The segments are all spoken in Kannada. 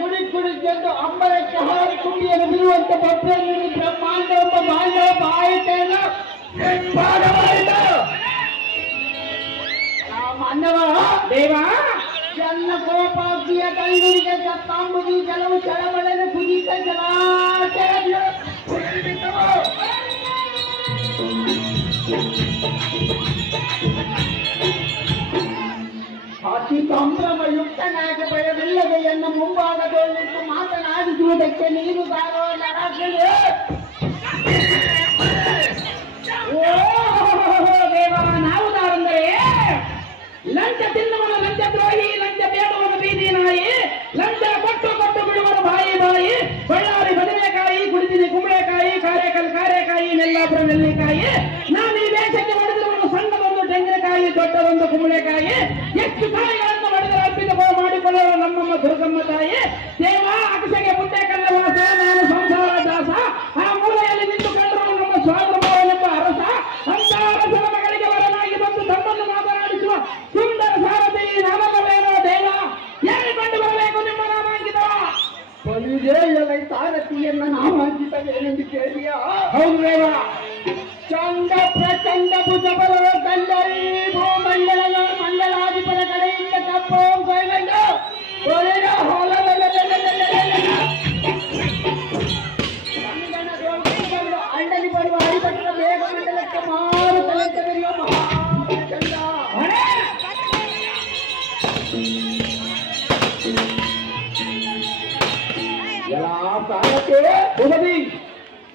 ಗುಡಿ ಗುಡಿಗೆಂದು ಅಂಬರಕ್ಕೆ ಹಾರಿ ಕುಟಿಯನ್ನು ಬಿಡುವಂತ ಭಕ್ತರಲ್ಲಿ ಬ್ರಹ್ಮಾಂಡ ಒಬ್ಬ ಮಾಂಡವ ಆಯಿತೇನ ಮಾನವ ದೇವ ಜನ್ನ ಕೋಪಾಗ್ನಿಯ ಕೈಗಳಿಗೆ ಸತ್ತಾಂಬುದಿ ಕೆಲವು ಚಳವಳನ ಕುದಿತ ಜಲಾಶಯ ಅತಿ ಸಂಭ್ರಮಯುಕ್ತನಾಗಿ ಭಯವಿಲ್ಲದೆ ಎನ್ನ ಮುಂಭಾಗದಲ್ಲಿಟ್ಟು ಮಾತನಾಡಿಸುವುದಕ್ಕೆ ನೀನು ಬಾರೋ ನರಾಸನೆ ದೇವ ನಾವುದಾರೆಂದರೆ ಲಂಚ ತಿನ್ನುವನು ಲಂಚ ದ್ರೋಹಿ ಲಂಚ ಬೇಡುವನು ಬೀದಿ ನಾಯಿ ಲಂಚ ಕೊಟ್ಟು ಕೊಟ್ಟು ಬಿಡುವನು ಬಾಯಿ ಬಾಯಿ ಬಳ್ಳಾರಿ ಬದನೆಕಾಯಿ ಕುಡಿದಿನಿ ಕುಂಬಳಕಾಯಿ ಕಾರೇಕಲ್ ಕಾರೆಕಾಯಿ ನೆಲ್ಲಾಪುರ ನೆಲ್ಲಿಕಾಯಿ ನಾನು ಈ ದೇಶಕ್ಕೆ ಹೊಡೆದಿರುವನು ಸಣ್ಣದೊಂದು ತೆಂಗಿನಕಾಯಿ ದೊಡ್ಡದೊಂದು ಕುಂಬಳಕಾಯಿ ಎಷ್ಟು ಕಾಯಿಗಳನ್ನು ಹೊಡೆದರೆ ಅರ್ಪಿತ ಮಾಡಿಕೊಳ್ಳುವ ನಮ್ಮಮ್ಮ ದುರ್ಗಮ್ಮ ತಾಯಿ ದೇವ ಅಕ್ಷಗೆ ಮುಂದೆ ಕಲ್ಲ ವಾಸ ನಾನು ಸಂಸಾರ ದಾಸ ಆ ಮೂಲೆಯಲ್ಲಿ ನಿಂತುಕೊಂಡರು ನಮ್ಮ ಸ್ವಾತಂತ್ರ್ಯವೆಂಬ ಅರಸ ಅಂತ ಅರಸನ ಮಗಳಿಗೆ ವರನಾಗಿ ಬಂದು ತಮ್ಮನ್ನು ಮಾತನಾಡಿಸುವ ಸುಂದರ ಸಾರಥಿ ನಾಮವೇನೋ ದೇವ ಹೇಳಿಕೊಂಡು ಬರಬೇಕು ನಿಮ್ಮ ನಾಮಾಂಕಿತ ಬಲಿದೇಯಲೈ ಸಾರಥಿಯನ್ನ ನಾಮಾಂಕಿತವೇನೆಂದು ಕೇಳಿಯಾ ಹೌದು ದೇವ ಚಂಡ ಪ್ರಚಂಡ ಭುಜಬಲ ಗಂಡರಿ ಭೂಮಂಡಲ ಮಂಡಲಾಧಿಪದ ಕಡೆಯಿಂದ ಕಪ್ಪು ಕೈಗಂಡ ಅಂಡಲಿ ಬರುವ ಅಡಿಪಟ್ಟಣ ಬೇಗ ಮಂಡಲಕ್ಕೆ ಮಾರು ತಲೆಯುವ ಮಹಾಚಂಡ ಸಾರಥಿ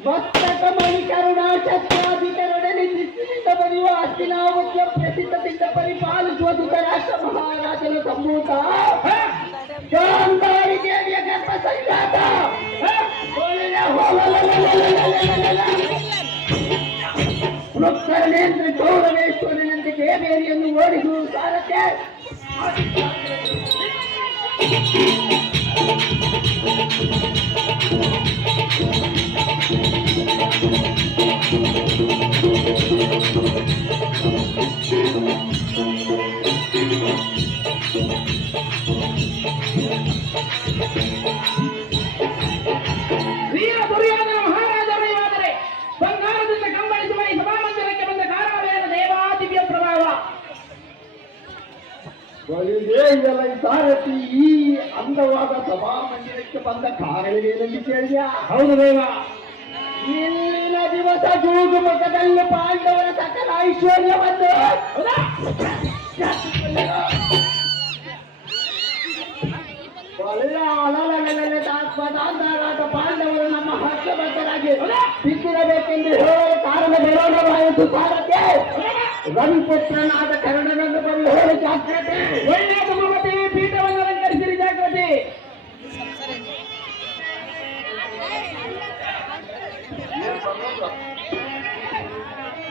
ಮಸ್ತಕ ಮಣಿ ಕರುಣಾ ಶಸ್ತ್ರಾಧಿಕರೊಡನೆ ಶಿಸ್ತಿನಿಂದ ಬರೆಯುವ ಹಸ್ತಿನಾವತಿಯ ಪ್ರಸಿದ್ಧದಿಂದ ಪರಿಪಾಲಿಸುವ ಧೃತರಾಷ್ಟ್ರ ಮಹಾರಾಜನ ಸಂಭೂತ ಗಾಂಧಾರಿ ದೇವಿಯ ಗರ್ಭ ಸಂಜಾತ ವೃಕ್ಷರೇಂದ್ರ ಗೌರವೇಶ್ವರನಂತೆ ದೇವೇರಿಯನ್ನು ಓಡಿಸುವ ಸಾರಥ್ಯ ವೀರ ದುರ್ಯೋಧನ ಮಹಾರಾಜರು ಇವಾದರೆ ಬಂಗಾರದಿಂದ ಕಂಬಳಿಸುವ ಈ ಸಭಾಮಂದಿರಕ್ಕೆ ಬಂದ ಕಾರಣವೇನು ದೇವಾ ದಿವ್ಯ ಪ್ರಭಾವ ಸಾರಥಿ ಈ ಅಂದವಾದ ಸಭಾಮಂದಿರಕ್ಕೆ ಬಂದ ಕಾರಣವೇನೆಂದು ಕೇಳಿಯಾ ಹೌದು ದೇವ ಇಲ್ಲಿನ ದಿವಸ ಜೂಗು ಮುಖದಲ್ಲಿ ಪಾಂಡವರ ಸಕಲ ಐಶ್ವರ್ಯವನ್ನು ಪಾಂಡವರು ನಮ್ಮ ಹರ್ಷಭಕ್ತರಾಗಿ ಬಿದ್ದಿರಬೇಕೆಂದು ಹೇಳಲು ಕಾರಣ ಬೇಡವಾಯಿತು ಸಾರಥ್ಯ ರವಿಪುತ್ರನಾದ ಕರ್ಣನನ್ನು ಬಂದು ಹೇಳಿ ಜಾಗ್ರತೆ ಒಳ್ಳೆ